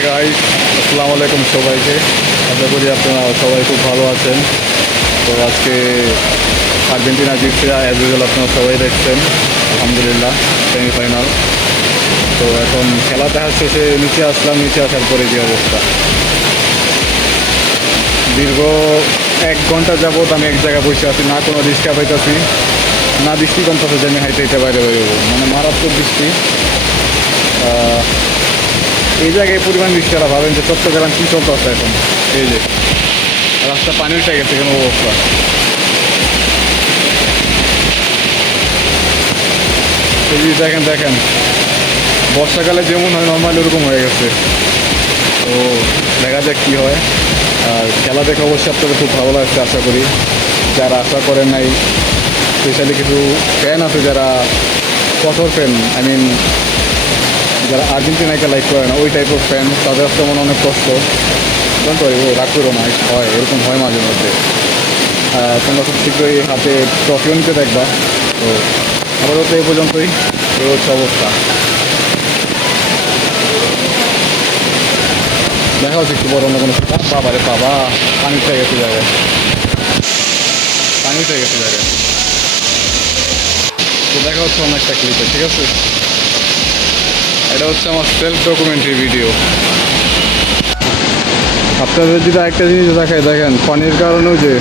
Hi guys, আসসালামু আলাইকুম সবাইকে। আশা করি আপনারা সবাই খুব ভালো আছেন। তো আজকে আর্জেন্টিনা জিতছে, অ্যাজ ইউজুয়াল আপনারা সবাই দেখছেন। আলহামদুলিল্লাহ সেমিফাইনাল। তো এখন খেলা দেখা শেষে নিচে আসলাম, নিচে আসার পরে যে অবস্থা, দীর্ঘ 1 ঘন্টা যাবৎ আমি এক জায়গায় বসে আছি, না কোনো রিক্সা পাইতেছি, না বৃষ্টি কমতেছে যে আমি হাইটে হাইটে বাইরে বেরোবো, মানে মারাত্মক বৃষ্টি। এই জায়গায় পরিমাণ বৃষ্টিরা ভাবেন যে চট্টগ্রাম কী চলতে আসছে এখন। এই যে রাস্তা পানি উঠে গেছে, কেন অবস্থা। এই যে দেখেন দেখেন, বর্ষাকালে যেমন হয় নর্মালি ওরকম হয়ে গেছে। তো দেখা যাক কী হয়। আর খেলা দেখে অবশ্যই আপনাদের খুব ভালো লাগছে আশা করি। যারা আশা করেন নাই, স্পেশালি কিছু ফ্যান আছে যারা কঠোর ফ্যান, আই মিন যারা আর্জেন্টিনাকে লাইক করে না, ওই টাইপের ফ্যান, তাদের তো মনে অনেক কষ্ট। জানতো রাগ করো না, হয় এরকম হয় মাঝে মধ্যে। তোমরা খুব শীঘ্রই হাতে ট্রফিও নিতে দেখবা। তো আপাতত এই পর্যন্তই, এই হচ্ছে অবস্থা। দেখা হচ্ছে একটু বড় অন্য কোনো বাবা রে বাবা, পানি উঠে গেছে জায়গায়, পানি উঠে গেছে জায়গায়। তো দেখা হচ্ছে অন্য একটা ক্লিপে, ঠিক আছে? এটা হচ্ছে আমার সেলফ ডকুমেন্টারি ভিডিও। আপনাদের যদি একটা জিনিস দেখায়, দেখেন পানির কারণেও যে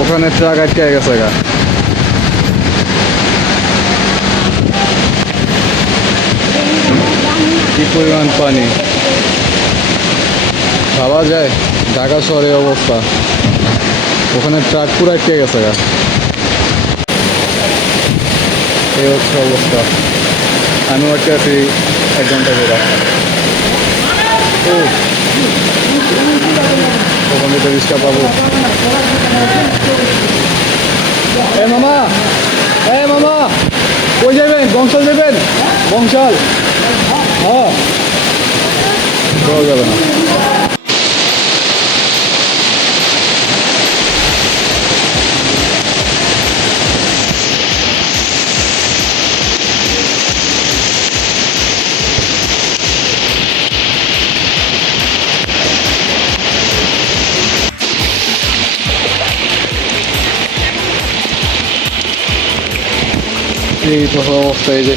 ওখানে ট্রাক আটকে গেছে গা। কি পরিমাণ পানি, ভাবা যায় ঢাকা শহরের অবস্থা। ওখানে ট্রাক পুরো আটকে গেছে গা। এই হচ্ছে অবস্থা। আমিও আটকে আছি 1 ঘন্টা ধরে। ও ওখান থেকে রিক্সা পাবো। মামা, মামা কই যাবেন? বংশাল যাবেন? বংশাল? হ্যাঁ, যাওয়া যাবে না। এই তো অবস্থা, এই যে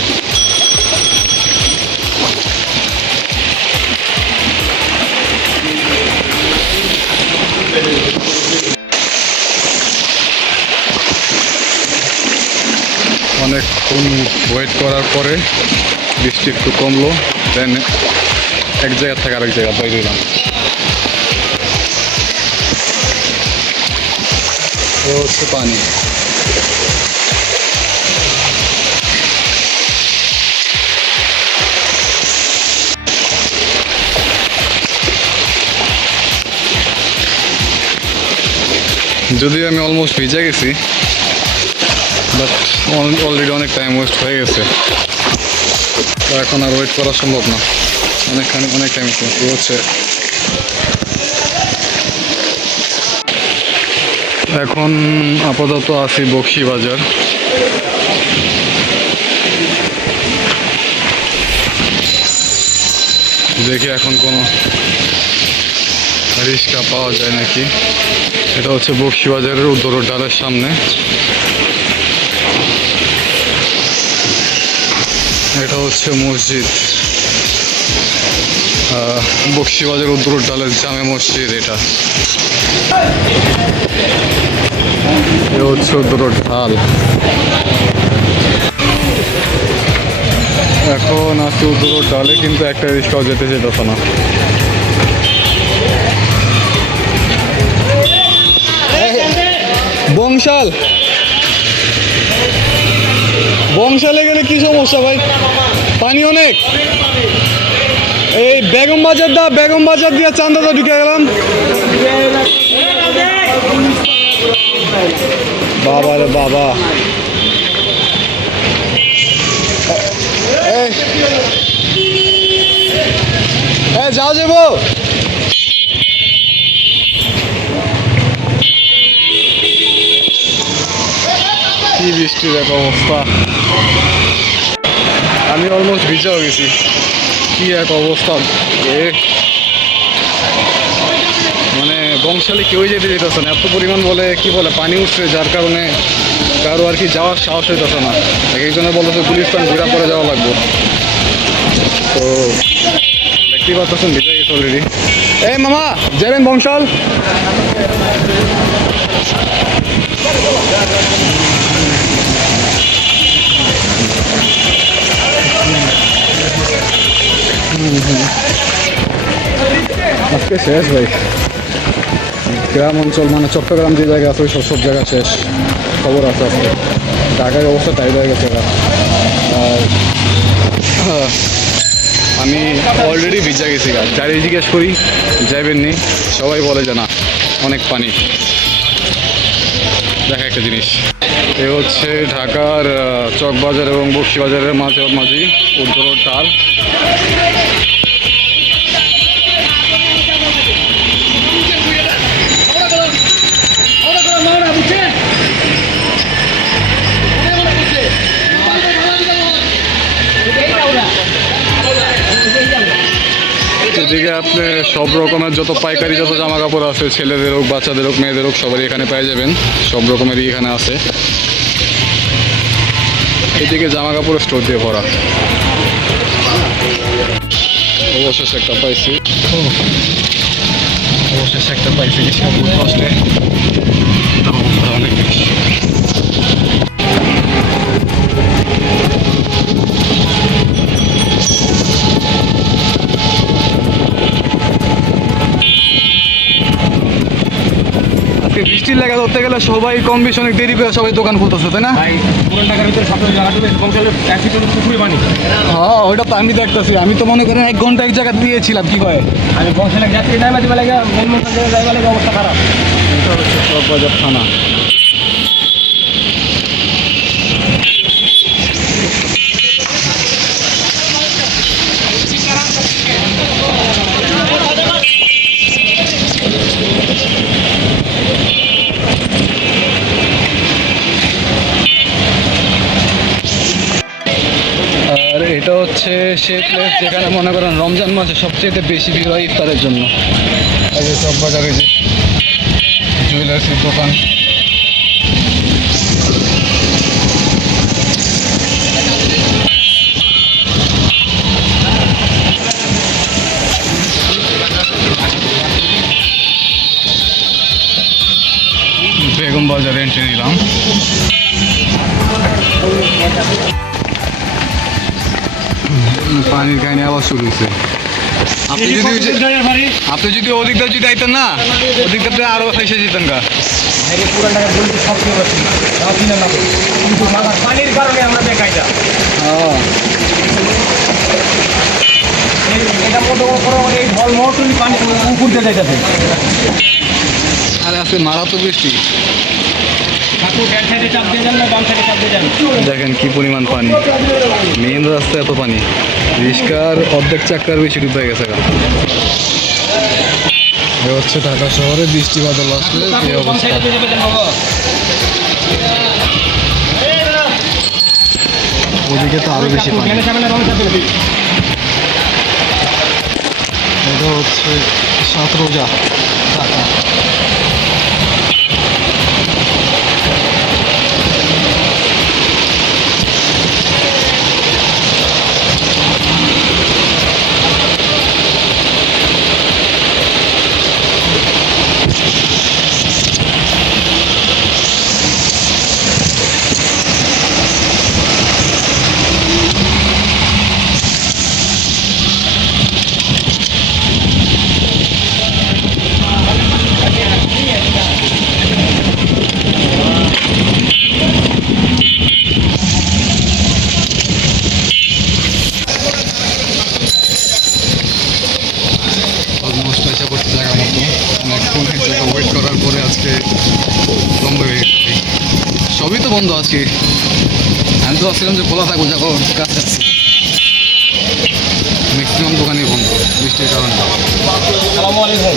অনেকক্ষণ ওয়েট করার পরে বৃষ্টি একটু কমলো, দেন এক জায়গা থেকে আরেক জায়গা বাইরে দিলাম। তো হচ্ছে পানি। যদিও আমি অলমোস্ট ভিজে গেছি, বাট অলরেডি অনেক টাইম ওয়েস্ট হয়ে গেছে। তো এখন আর ওয়েট করা সম্ভব না, অনেক টাইম হচ্ছে। এখন আপাতত আছি বকশীবাজার। দেখি এখন কোনো রিক্সা পাওয়া যায় নাকি। এটা হচ্ছে বকশীবাজারের উত্তর ডালের সামনে। এটা হচ্ছে মসজিদ, বকশীবাজার উত্তর ডালের জামে মসজিদ। এটা হচ্ছে উত্তর ঢাল। এখন আসছে উত্তর ডালে, কিন্তু একটা রিক্সাও যেতে যেতেছে না। বংশালে গেলে কি সমস্যা ভাই? পানি অনেক। এই বেগম বাজার দিয়ে চান্দাতে ঢুকে গেলাম। বাবা রে বাবা, যাও যাবো। কি বৃষ্টির এক অবস্থা। আমি অলমোস্ট ভিজা হয়ে গেছি। কি এক অবস্থা এ, মানে বংশালে কেউই যেতে যেতেছে না, এত পরিমাণ বলে কি বলে পানি উঠছে, যার কারণে কারো আর কি যাওয়ার সাহস হইতেছে না। এক একজনে বলতেছে পুলিশ প্যান্ট ঘুরা পরে যাওয়া লাগবে। তো দেখতেই পাচ্ছেন ভিজা গেছে অলরেডি। এই মামা যাবেন বংশাল? আজকে শেষ ভাই, গ্রাম অঞ্চল মানে চট্টগ্রাম যে জায়গা আছে সব সব জায়গা শেষ। খবর আছে আজকে ঢাকার অবস্থা টাইট হয়ে গেছে। আর আমি অলরেডি ভিজা গেছি, যারে জিজ্ঞেস করি যাইবেননি, সবাই বলে যে না অনেক পানি। দেখা একটা জিনিস, এ হচ্ছে ঢাকার চকবাজার এবং বকশীবাজারের মাঝামাঝি উত্তর টাল। এদিকে আপনি সব রকমের যত পাইকারি যত জামা কাপড় আছে, ছেলেদের হোক বাচ্চাদের হোক মেয়েদের হোক সবারই এখানে পেয়ে যাবেন, সব রকমেরই এখানে আছে। এদিকে জামা কাপড়ের স্টোর দিয়ে ভরা। অবশেষে একটা পাইছি, অবশেষে একটা পাইছি কষ্টে। অনেক বেশি বৃষ্টির লাগা ধরতে গেলে সবাই কম বেশি অনেক দেরি করে সবাই দোকান খুলতেছে, তাই না? হ্যাঁ ওইটা তো আমি দেখতেছি, আমি তো মনে করেন 1 ঘন্টা এক জায়গা দিয়েছিলাম। কি হয় আমি অবস্থা খারাপ। এটা হচ্ছে চকবাজার থানা। এটা হচ্ছে সে প্লেস যেখানে মনে করেন রমজান মাসে সবচেয়ে বেশি ভিড় হয় ইফতারের জন্য। এই যে চকবাজারে যে জুয়েলার্সের দোকান, বেগম বাজারে এন্ট্রি নিলাম। পানির কাহিনী আবার শুরু হয়েছে। আপনি যদি ওদিকটা যদি আইতেন না, ওদিকটাতে আরো ফেসে যেতেন গা। পানির কারণে আমরা দেখাইটা আরে আজকে মারাত্মক বৃষ্টি। দেখেন কি পরিমাণ পানি, মেন রাস্তায় এত পানি, রিস্কার অর্ধেক চাক্কার বেশি ডুবে গেছে। এ হচ্ছে ঢাকা শহরে বৃষ্টি বাদল আসলে এই অবস্থা। ওদিকে তো আরো বেশি পানি। এটা হচ্ছে 7 রোজা ঢাকা। সবই তো বন্ধ আজকে। আমি তো ভাবছিলাম যে খোলা থাকবো, যাবো কাজ ম্যাক্সিমাম দোকানই বন্ধ। আসছি কারণ আসসালামু আলাইকুম।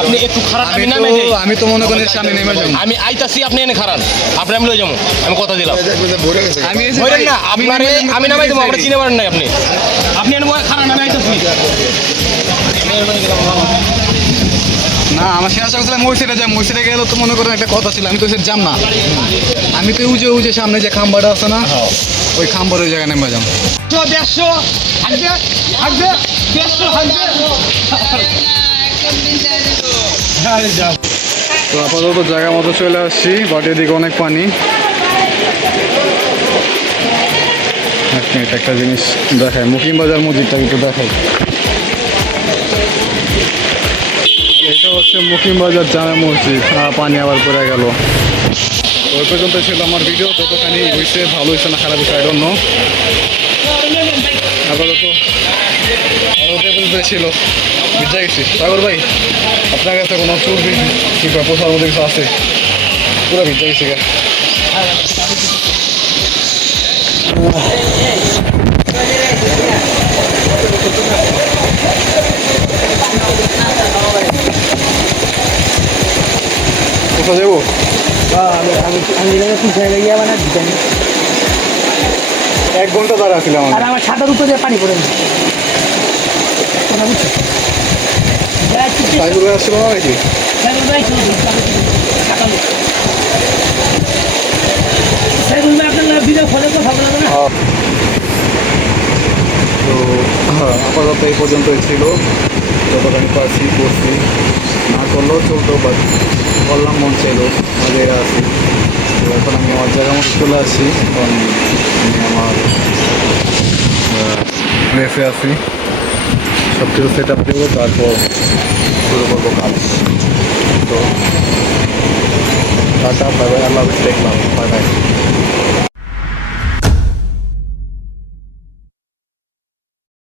আপনি একটু খারাপ আমি নামে যাই। আমি তো মনে করি সামনে নেমে যাবো। আমি আইতাছি, আপনি এনে খারান, আপনি আমি লই যাবো, আমি কথা দিলাম। আমি এসে বলেন ভাই, না আপনারে আমি নামাই দেবো, আমরা চিনে পারেন নাই আপনি। আপনি এনে বলে খারান, আমি আইতাছি। না আমার শেষ করছিলাম মসজিদে যাই, মসজিদে গেলে তো মনে করেন একটা কথা ছিল, আমি তো সে যাম না, আমি তো উজে সামনে যে খাম্বাটা আছে না, ওই খাম্বার ওই জায়গায় নেমে যাম। 150 হাঁটবে হাঁটবে 150 হাঁটবে। তো আপাতত জায়গা মতো চলে আসছি, বাট এদিকে অনেক পানি। এক মিনিট, একটা জিনিস দেখায়, মুকিম বাজার মসজিদটা একটু দেখাই। এটা হচ্ছে মুকিম বাজার জামে মসজিদ। পানি আবার পড়ে গেল। ওই পর্যন্ত ছিল আমার ভিডিও, যতখানি হয়েছে ভালো হয়েছে না খারাপ হয়েছে আই ডোন্ট নো। আপাতত ছিল বুঝা গেছি। সাগর ভাই, আপনার কাছে কোনো চর্বি কিংবা পোষার মধ্যে কিছু আছে? পুরো ভিজা গেছি গা। কোথায় যাবো? এক ঘন্টা দাঁড়া ছিল আর আমার ছাতার উপরে দিয়ে পানি পড়ে গেছে। কথা বুঝছো? সাইকেল আসছিল না নাকি? আপনার ভিডিও ফলে কথা বলবো না। তো আপাতত এই পর্যন্তই ছিল, যতখানি পারছি করছি, না করলেও চলতো, বাট করলাম, মন চাইলো, মজা আছি। তো এখন আমি আমার জায়গা মতো চলে আসছি, এখন আমি আমার প্লেসে আছি, সব কিছু সেট আপ দেবো, তারপর শুরু করবো কাজ। তো টাটা, বাই বাই, আল্লাহ হাফেজ, দেখলাম, বাই বাই।